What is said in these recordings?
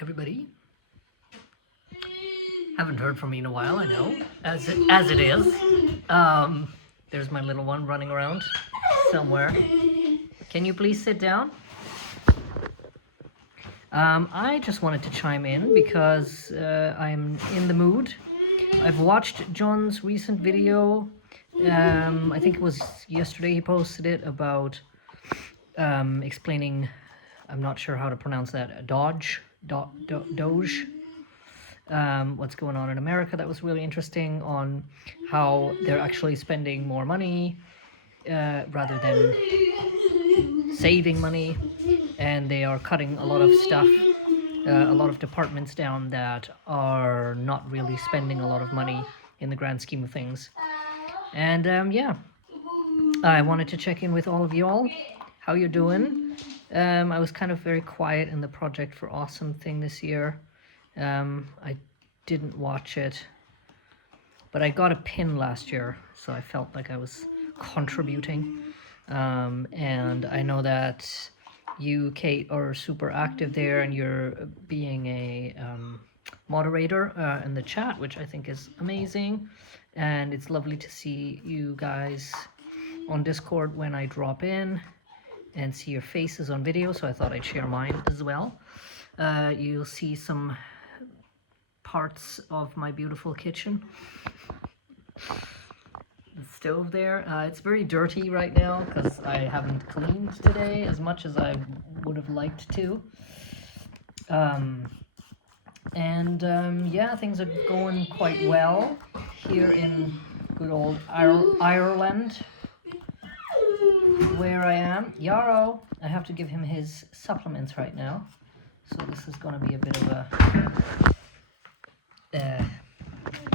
everybody. Haven't heard from me in a while, I know, as it is. There's my little one running around somewhere. Can you please sit down? I just wanted to chime in because I'm in the mood. I've watched John's recent video. I think it was yesterday he posted it about explaining, I'm not sure how to pronounce that, Doge, what's going on in America. That was really interesting, on how they're actually spending more money rather than saving money, and they are cutting a lot of stuff, a lot of departments down that are not really spending a lot of money in the grand scheme of things. And yeah, I wanted to check in with all of y'all, how you're doing. I was kind of very quiet in the Project for Awesome thing this year. I didn't watch it, but I got a pin last year, so I felt like I was contributing. And I know that you, Kate, are super active there, and you're being a moderator in the chat, which I think is amazing. And it's lovely to see you guys on Discord when I drop in and see your faces on video, so I thought I'd share mine as well. You'll see some parts of my beautiful kitchen. The stove there, it's very dirty right now because I haven't cleaned today as much as I would have liked to. Yeah, things are going quite well here in good old Ireland, where I am. Yarrow, I have to give him his supplements right now, so this is going to be a bit of a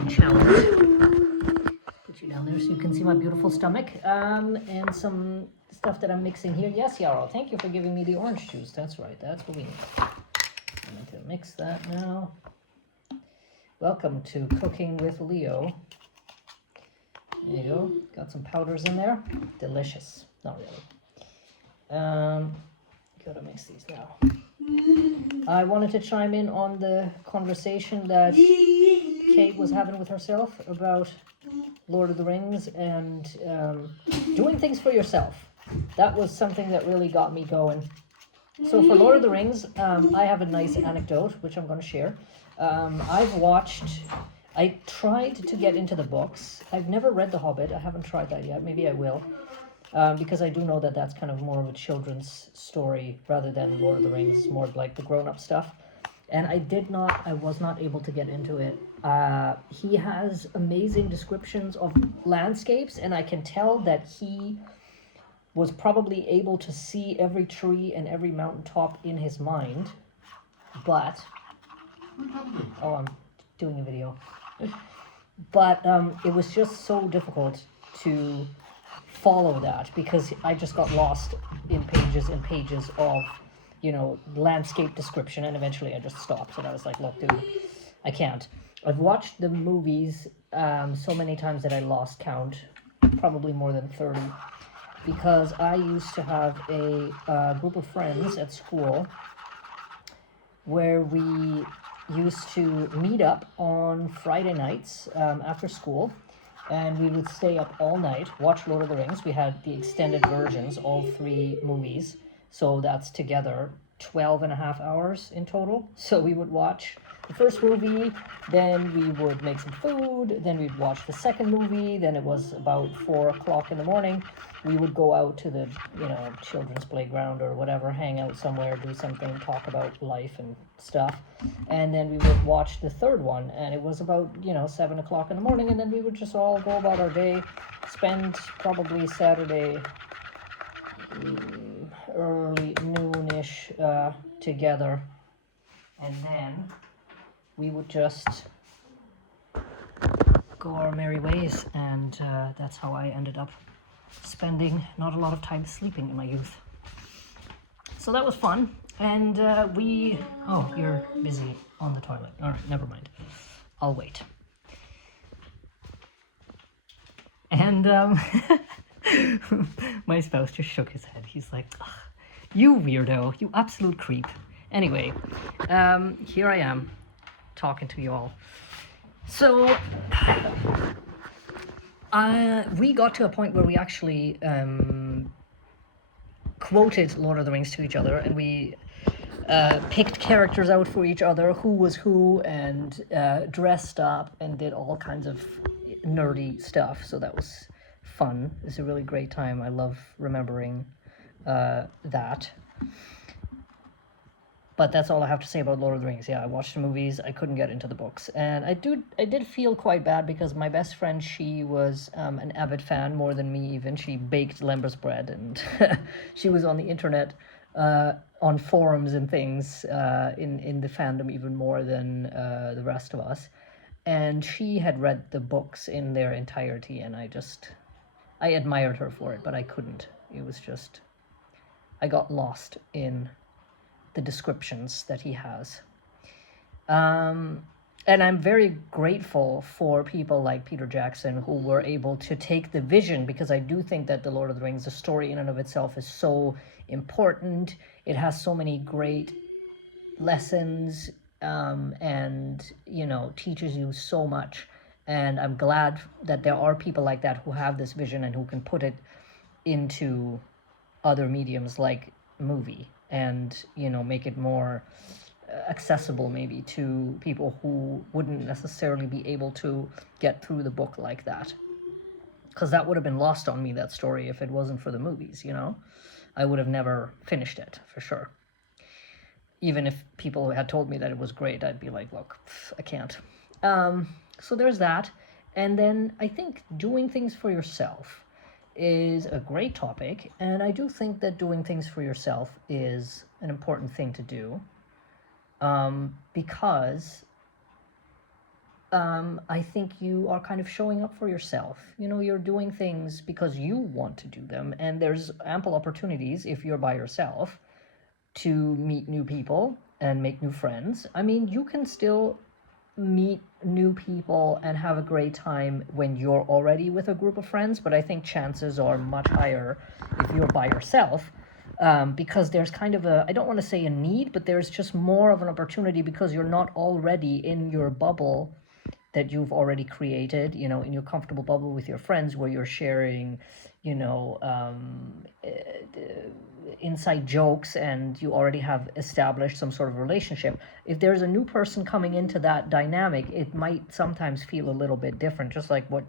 challenge. Put you down there so you can see my beautiful stomach, and some stuff that I'm mixing here. Yes, Yarrow, thank you for giving me the orange juice. That's right, that's what we need. I'm going to mix that now. Welcome to Cooking with Leo. There you go. Got some powders in there. Delicious. Not really. Gotta mix these now. I wanted to chime in on the conversation that Kate was having with herself about Lord of the Rings and doing things for yourself. That was something that really got me going. So for Lord of the Rings, I have a nice anecdote, which I'm going to share. I tried to get into the books. I've never read The Hobbit. I haven't tried that yet. Maybe I will. Because I do know that that's kind of more of a children's story rather than Lord of the Rings. It's more like the grown-up stuff. And I was not able to get into it. He has amazing descriptions of landscapes, and I can tell that he was probably able to see every tree and every mountaintop in his mind. But, oh, I'm doing a video. But it was just so difficult to follow that because I just got lost in pages and pages of, landscape description, and eventually I just stopped and I was like, look, dude, I can't. I've watched the movies so many times that I lost count, probably more than 30, because I used to have a group of friends at school where we used to meet up on Friday nights after school, and we would stay up all night, watch Lord of the Rings. We had the extended versions, all 3 movies, so that's together 12 and a half hours in total. So we would watch the first movie, then we would make some food, then we'd watch the second movie, then it was about 4 o'clock in the morning. We would go out to the, children's playground or whatever, hang out somewhere, do something, talk about life and stuff. And then we would watch the third one, and it was about, 7 o'clock in the morning, and then we would just all go about our day, spend probably Saturday early noonish together, and then we would just go our merry ways, and that's how I ended up spending not a lot of time sleeping in my youth. So that was fun, and oh, you're busy on the toilet. All right, never mind. I'll wait. And my spouse just shook his head. He's like, you weirdo, you absolute creep. Anyway, here I am talking to you all. So we got to a point where we actually quoted Lord of the Rings to each other, and we picked characters out for each other, who was who, and dressed up and did all kinds of nerdy stuff. So that was fun. It was a really great time. I love remembering that. But that's all I have to say about Lord of the Rings. Yeah, I watched the movies. I couldn't get into the books, and I did feel quite bad because my best friend, she was an avid fan more than me even. She baked Lembas bread, and she was on the internet, on forums and things, in the fandom even more than the rest of us. And she had read the books in their entirety, and I admired her for it, but I couldn't. It was just, I got lost in the descriptions that he has. And I'm very grateful for people like Peter Jackson who were able to take the vision, because I do think that The Lord of the Rings, the story in and of itself, is so important. It has so many great lessons, and, teaches you so much. And I'm glad that there are people like that who have this vision and who can put it into other mediums like movie, and make it more accessible maybe to people who wouldn't necessarily be able to get through the book like that, because that would have been lost on me, that story, if it wasn't for the movies. I would have never finished it for sure. Even if people had told me that it was great, I'd be like, look, I can't. So there's that. And then I think doing things for yourself is a great topic, and I do think that doing things for yourself is an important thing to do, because I think you are kind of showing up for yourself. You're doing things because you want to do them, and there's ample opportunities, if you're by yourself, to meet new people and make new friends. I mean, you can still meet new people and have a great time when you're already with a group of friends, but I think chances are much higher if you're by yourself, because there's kind of I don't want to say a need, but there's just more of an opportunity, because you're not already in your bubble that you've already created, in your comfortable bubble with your friends, where you're sharing, inside jokes, and you already have established some sort of relationship. If there's a new person coming into that dynamic, it might sometimes feel a little bit different, just like what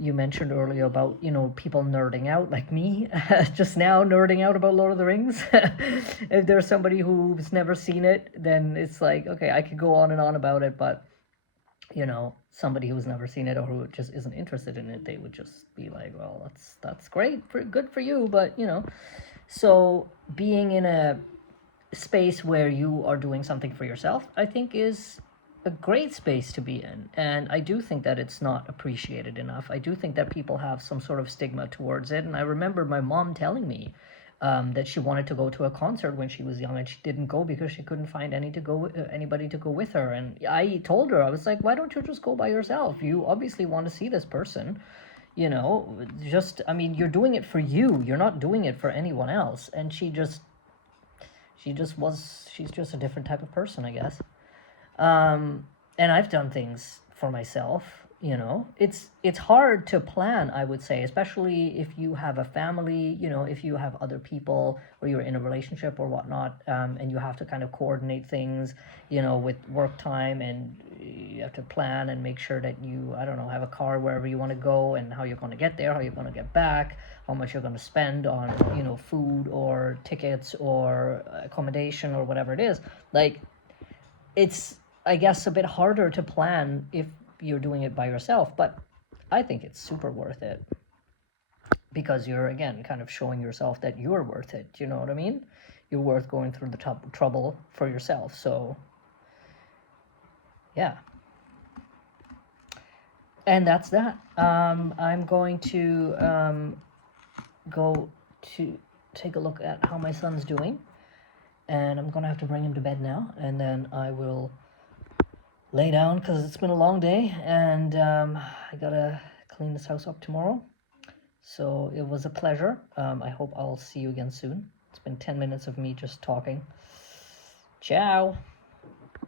you mentioned earlier about, people nerding out, like me, just now nerding out about Lord of the Rings. If there's somebody who's never seen it, then it's like, okay, I could go on and on about it, but somebody who's never seen it or who just isn't interested in it, they would just be like, well, that's great, good for you, but so being in a space where you are doing something for yourself, I think, is a great space to be in. And I do think that it's not appreciated enough. I do think that people have some sort of stigma towards it. And I remember my mom telling me that she wanted to go to a concert when she was young, and she didn't go because she couldn't find anybody to go with her. And I told her, I was like, why don't you just go by yourself? You obviously want to see this person. I mean, you're doing it for you. You're not doing it for anyone else. And she's just a different type of person, I guess. And I've done things for myself. It's hard to plan, I would say, especially if you have a family, if you have other people, or you're in a relationship or whatnot, and you have to kind of coordinate things, with work time, and you have to plan and make sure that you, I don't know, have a car wherever you want to go, and how you're going to get there, how you're going to get back, how much you're going to spend on, food or tickets or accommodation or whatever it is. Like, it's, I guess, a bit harder to plan if you're doing it by yourself, but I think it's super worth it, because you're, again, kind of showing yourself that you're worth it. You know what I mean? You're worth going through the trouble for yourself. So yeah, and that's that. I'm going to go to take a look at how my son's doing, and I'm gonna have to bring him to bed now, and then I will lay down, because it's been a long day, and I gotta clean this house up tomorrow. So it was a pleasure. I hope I'll see you again soon. It's been 10 minutes of me just talking. Ciao.